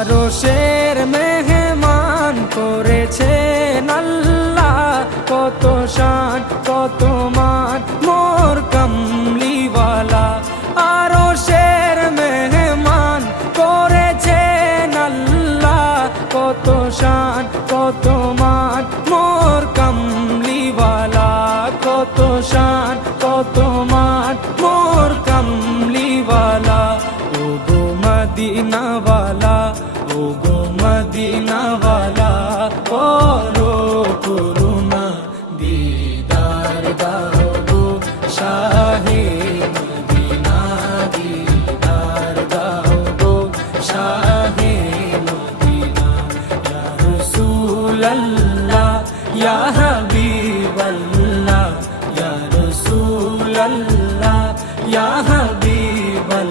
আরশের মেহমান করেছেন আল্লাহ, কত শান কত মান মোর কামলিওয়ালা। আরশের মেহমান করেছেন আল্লাহ, কত শান কত মান মোর কামলিওয়ালা, কত শান কত মান মোর কামলিওয়ালা। ও গো মদিনাওয়ালা, ও গো মদিনাওয়ালা,